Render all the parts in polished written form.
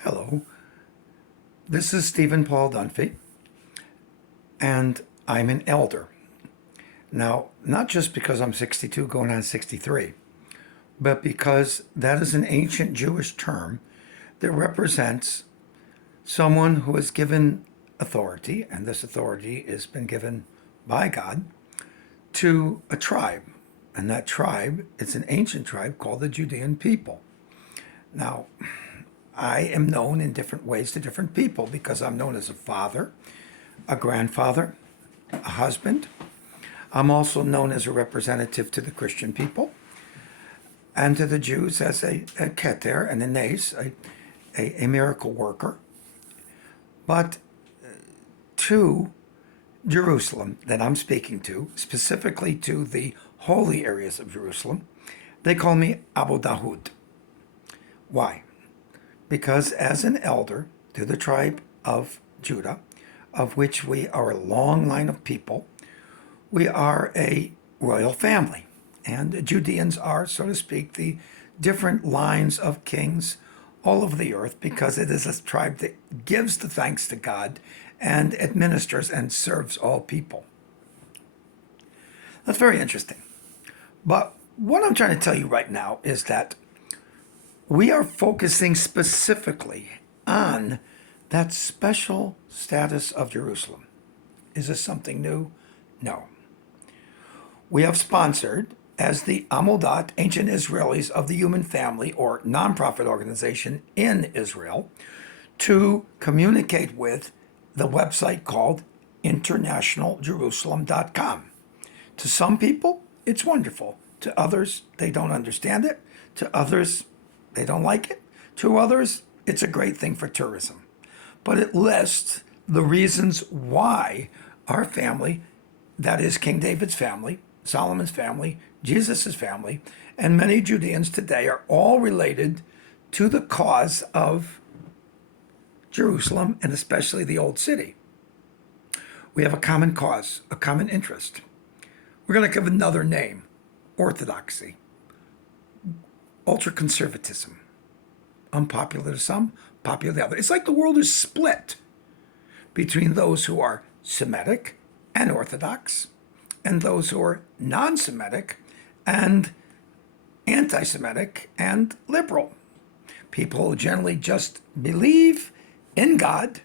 Hello, this is Stephen Paul Dunphy, and I'm an elder. Now, not just because I'm 62 going on 63, but because that is an ancient Jewish term that represents someone who is given authority, and this authority has been given by God, to a tribe. And that tribe, it's an ancient tribe called the Judean people. Now, I am known in different ways to different people because I'm known as a father, a grandfather, a husband. I'm also known as a representative to the Christian people and to the Jews as a keter and a nes, a miracle worker. But to Jerusalem that I'm speaking to, specifically to the holy areas of Jerusalem, they call me Abu Dahoud. Why? Because as an elder to the tribe of Judah, of which we are a long line of people, we are a royal family. And the Judeans are, so to speak, the different lines of kings all over the earth because it is a tribe that gives the thanks to God and administers and serves all people. That's very interesting. But what I'm trying to tell you right now is that we are focusing specifically on that special status of Jerusalem. Is this something new? No. We have sponsored, as the Amodat, Ancient Israelis of the Human Family, or nonprofit organization in Israel, to communicate with the website called internationaljerusalem.com. To some people, it's wonderful. To others, they don't understand it. To others, they don't like it. To others, it's a great thing for tourism. But it lists the reasons why our family, that is King David's family, Solomon's family, Jesus' family, and many Judeans today are all related to the cause of Jerusalem and especially the Old City. We have a common cause, a common interest. We're going to give another name: orthodoxy, ultra-conservatism, unpopular to some, popular to others. It's like the world is split between those who are Semitic and Orthodox and those who are non-Semitic and anti-Semitic and liberal. People who generally just believe in God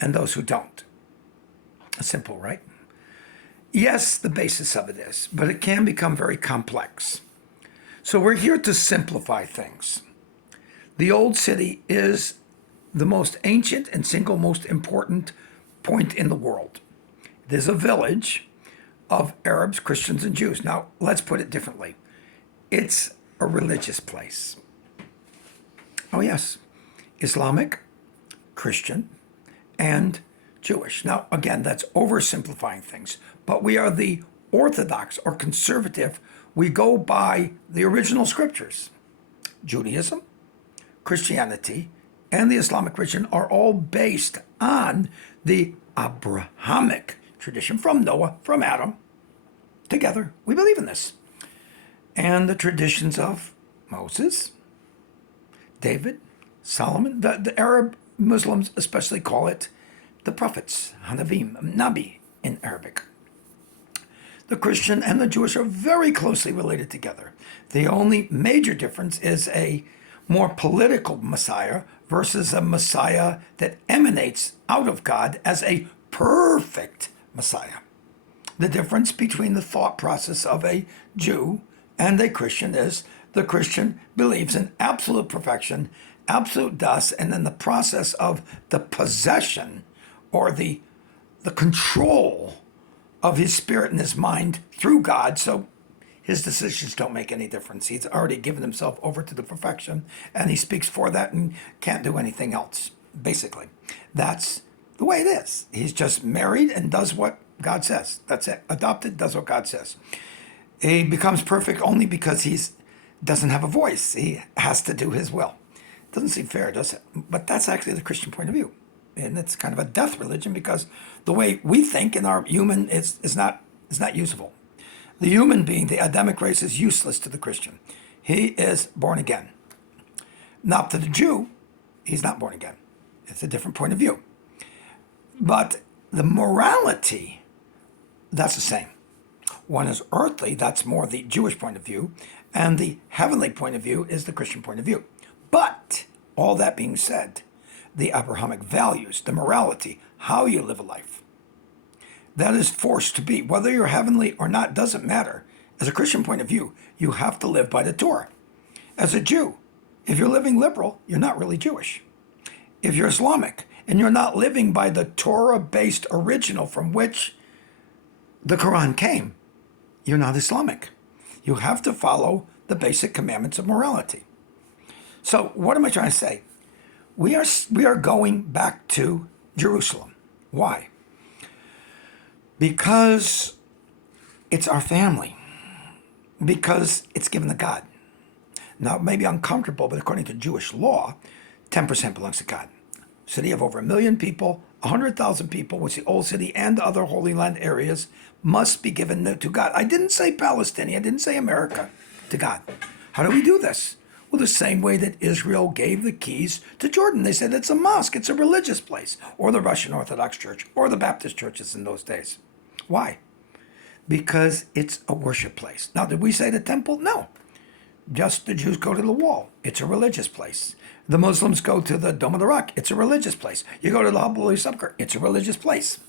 and those who don't. Simple, right? Yes, the basis of it is, but it can become very complex. So we're here to simplify things. The Old City is the most ancient and single most important point in the world. It is a village of Arabs, Christians, and Jews. Now, let's put it differently. It's a religious place. Oh, yes. Islamic, Christian, and Jewish. Now, again, that's oversimplifying things, but we are the Orthodox or conservative. We go by the original scriptures. Judaism, Christianity, and the Islamic religion are all based on the Abrahamic tradition from Noah, from Adam. Together, we believe in this. And the traditions of Moses, David, Solomon. The Arab Muslims especially call it the prophets, Hanavim, Nabi in Arabic. The Christian and the Jewish are very closely related together. The only major difference is a more political Messiah versus a Messiah that emanates out of God as a perfect Messiah. The difference between the thought process of a Jew and a Christian is the Christian believes in absolute perfection, absolute das, and then the process of the possession or the control of his spirit and his mind through God, so his decisions don't make any difference. He's already given himself over to the perfection, and he speaks for that and can't do anything else, basically. That's the way it is. He's just married and does what God says. That's it. Adopted, does what God says. He becomes perfect only because he doesn't have a voice. He has to do his will. Doesn't seem fair, does it? But that's actually the Christian point of view. And it's kind of a death religion because the way we think in our human is not usable. The human being, the Adamic race, is useless to the Christian. He is born again. Now to the Jew, He's not born again. It's a different point of view. But the morality, that's the same. One is earthly, that's more the Jewish point of view, and the heavenly point of view is the Christian point of view. But all that being said, the Abrahamic values, the morality, how you live a life, that is forced to be. Whether you're heavenly or not doesn't matter. As a Christian point of view, you have to live by the Torah. As a Jew, if you're living liberal, you're not really Jewish. If you're Islamic and you're not living by the Torah-based original from which the Quran came, you're not Islamic. You have to follow the basic commandments of morality. So what am I trying to say? We are going back to Jerusalem. Why? Because it's our family. Because it's given to God. Now, it may be uncomfortable, but according to Jewish law, 10% belongs to God. City of over 1 million people, 100,000 people, which the Old City and the other Holy Land areas must be given to God. I didn't say Palestine, I didn't say America, to God. How do we do this? Well, the same way that Israel gave the keys to Jordan. They said it's a mosque, it's a religious place, or the Russian Orthodox Church, or the Baptist churches in those days. Why? Because it's a worship place. Now, did we say the temple? No. Just the Jews go to the wall. It's a religious place. The Muslims go to the Dome of the Rock. It's a religious place. You go to the Holy Sepulchre. It's a religious place.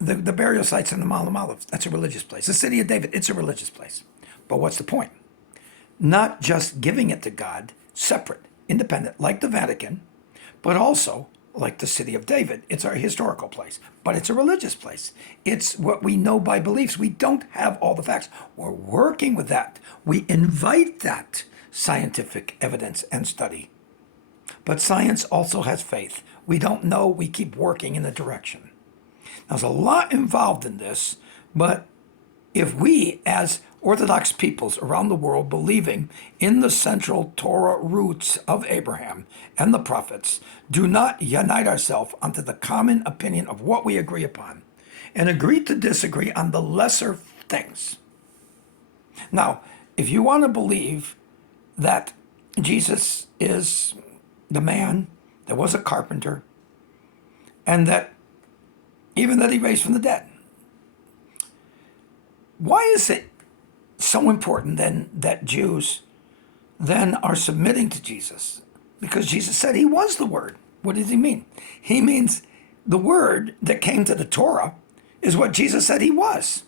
The burial sites in the Mount of Olives, that's a religious place. The City of David, it's a religious place. But what's the point? Not just giving it to God, separate, independent, like the Vatican, but also like the City of David. It's our historical place, but it's a religious place. It's what we know by beliefs. We don't have all the facts. We're working with that. We invite that scientific evidence and study. But science also has faith. We don't know. We keep working in a direction. Now, there's a lot involved in this, but if we, as Orthodox peoples around the world, believing in the central Torah roots of Abraham and the prophets, do not unite ourselves onto the common opinion of what we agree upon and agree to disagree on the lesser things. Now, if you want to believe that Jesus is the man that was a carpenter and that even that he raised from the dead, why is it so important then that Jews then are submitting to Jesus? Because Jesus said he was the Word. What does he mean? He means the Word that came to the Torah is what Jesus said he was.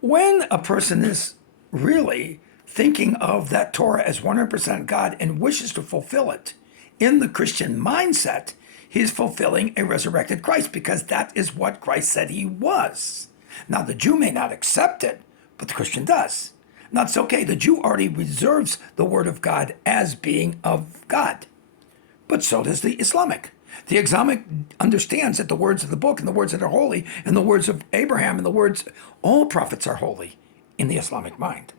When a person is really thinking of that Torah as 100% God and wishes to fulfill it in the Christian mindset, he's fulfilling a resurrected Christ, because that is what Christ said he was. Now, the Jew may not accept it, but the Christian does. Now, it's okay. The Jew already reserves the Word of God as being of God. But so does the Islamic. The Islamic understands that the words of the book and the words that are holy and the words of Abraham and the words, all prophets are holy in the Islamic mind.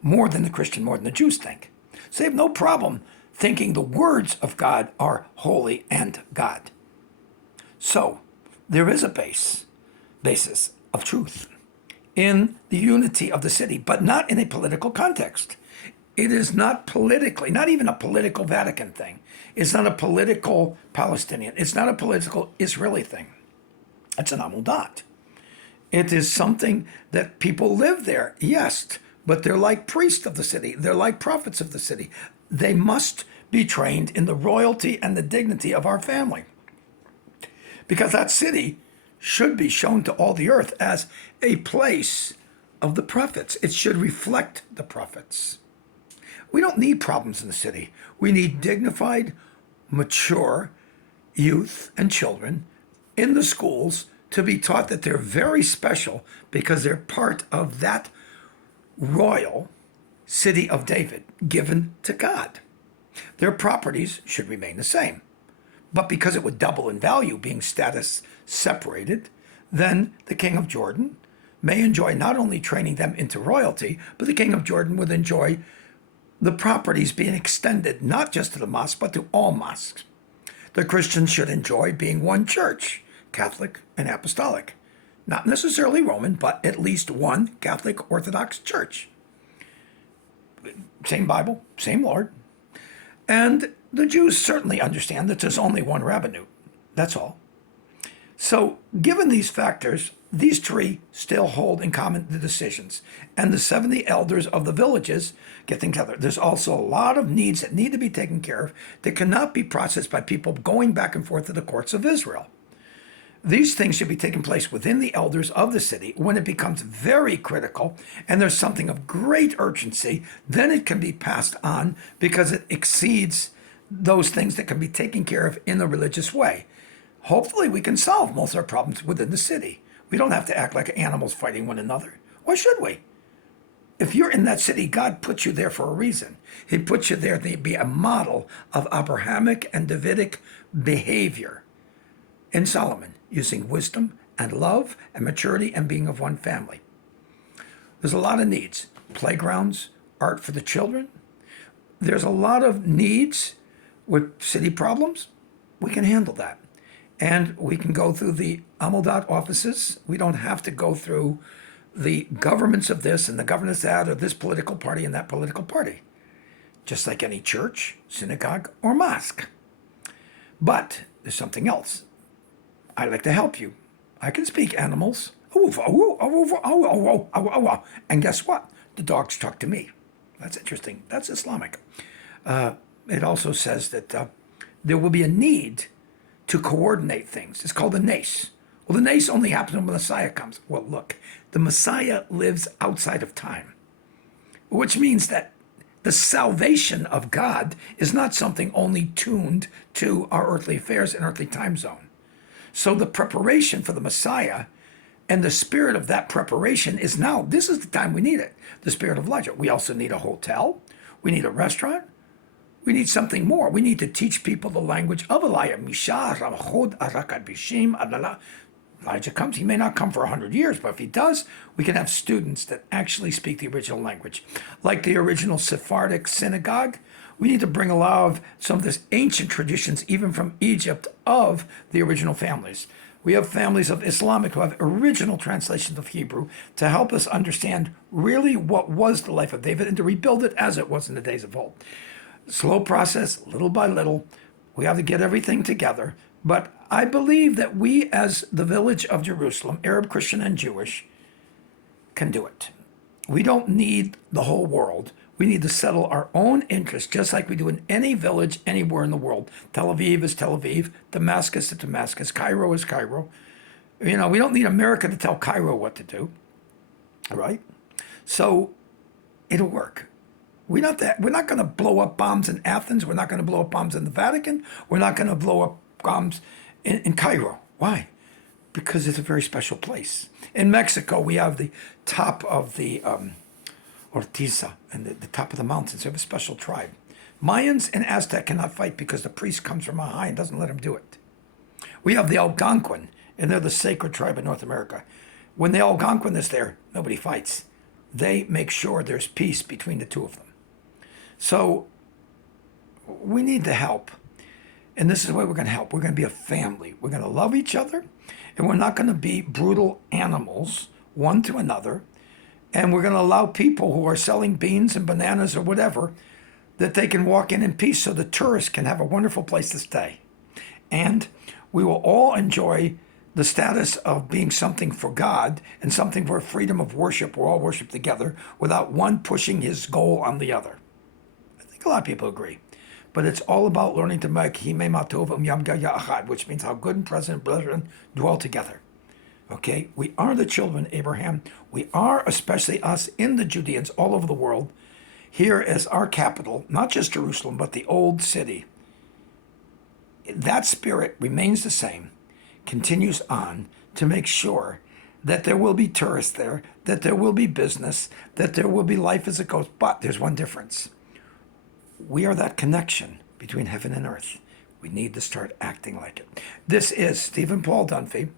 More than the Christian, more than the Jews think. So they have no problem thinking the words of God are holy and God. So there is a basis of truth in the unity of the city, but not in a political context. It is not politically, not even a political Vatican thing. It's not a political Palestinian. It's not a political Israeli thing. It's an amudat. It is something that people live there, yes, but they're like priests of the city. They're like prophets of the city. They must be trained in the royalty and the dignity of our family, because that city should be shown to all the earth as a place of the prophets. It should reflect the prophets. We don't need problems in the city. We need dignified, mature youth and children in the schools to be taught that they're very special because they're part of that royal city of David given to God. Their properties should remain the same. But because it would double in value being status separated, then the king of Jordan may enjoy not only training them into royalty, but the king of Jordan would enjoy the properties being extended not just to the mosque, but to all mosques. The Christians should enjoy being one church, Catholic and Apostolic. Not necessarily Roman, but at least one Catholic Orthodox church. Same Bible, same Lord. And the Jews certainly understand that there's only one rabbinate. That's all. So, given these factors, these three still hold in common the decisions. And the 70 elders of the villages get together. There's also a lot of needs that need to be taken care of that cannot be processed by people going back and forth to the courts of Israel. These things should be taking place within the elders of the city. When it becomes very critical and there's something of great urgency, then it can be passed on because it exceeds those things that can be taken care of in a religious way. Hopefully we can solve most of our problems within the city. We don't have to act like animals fighting one another. Why should we? If you're in that city, God put you there for a reason. He put you there to be a model of Abrahamic and Davidic behavior in Solomon, using wisdom and love and maturity and being of one family. There's a lot of needs. Playgrounds, art for the children. There's a lot of needs with city problems. We can handle that. And we can go through the Amodat offices. We don't have to go through the governments of this and the governments of that, or this political party and that political party. Just like any church, synagogue, or mosque. But there's something else. I'd like to help you. I can speak animals. And guess what? The dogs talk to me. That's interesting. That's Islamic. It also says that there will be a need to coordinate things. It's called the nace. Well, the nace only happens when the Messiah comes. Well, look, the Messiah lives outside of time, which means that the salvation of God is not something only tuned to our earthly affairs and earthly time zone. So the preparation for the Messiah and the spirit of that preparation is now. This is the time we need it. The spirit of Elijah. We also need a hotel. We need a restaurant. We need something more. We need to teach people the language of Elijah. Elijah comes. He may not come for 100 years, but if he does, we can have students that actually speak the original language. Like the original Sephardic synagogue, we need to bring a lot of some of this ancient traditions, even from Egypt, of the original families. We have families of Islamic who have original translations of Hebrew to help us understand really what was the life of David and to rebuild it as it was in the days of old. Slow process, little by little. We have to get everything together. But I believe that we, as the village of Jerusalem, Arab, Christian, and Jewish, can do it. We don't need the whole world. We need to settle our own interests, just like we do in any village anywhere in the world. Tel Aviv is Tel Aviv. Damascus is Damascus. Cairo is Cairo. We don't need America to tell Cairo what to do. All right? So it'll work. We're not going to blow up bombs in Athens. We're not going to blow up bombs in the Vatican. We're not going to blow up bombs in Cairo. Why? Because it's a very special place. In Mexico, we have the top of the Ortiza and the top of the mountains. They have a special tribe. Mayans and Aztec cannot fight because the priest comes from high and doesn't let them do it. We have the Algonquin, and they're the sacred tribe in North America. When the Algonquin is there, nobody fights. They make sure there's peace between the two of them. So we need the help. And this is the way we're going to help. We're going to be a family. We're going to love each other. And we're not going to be brutal animals, one to another. And we're going to allow people who are selling beans and bananas or whatever, that they can walk in peace so the tourists can have a wonderful place to stay. And we will all enjoy the status of being something for God and something for freedom of worship. We're all worship together without one pushing his goal on the other. I think a lot of people agree. But it's all about learning to make which means how good and present brethren dwell together. Okay? We are the children of Abraham. We are, especially us, in the Judeans all over the world. Here is our capital, not just Jerusalem, but the old city. That spirit remains the same, continues on to make sure that there will be tourists there, that there will be business, that there will be life as it goes. But there's one difference. We are that connection between heaven and earth. We need to start acting like it. This is Stephen Paul Dunphy,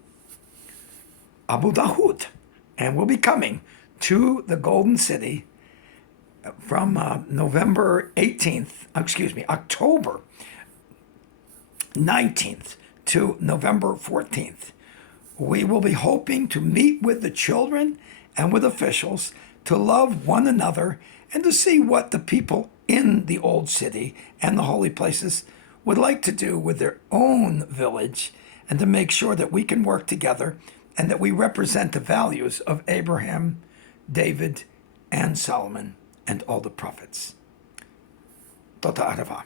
Abu Dahoud, and we'll be coming to the Golden City from October 19th to November 14th. We will be hoping to meet with the children and with officials to love one another and to see what the people in the old city and the holy places would like to do with their own village, and to make sure that we can work together and that we represent the values of Abraham, David, and Solomon, and all the prophets. Tota Arava.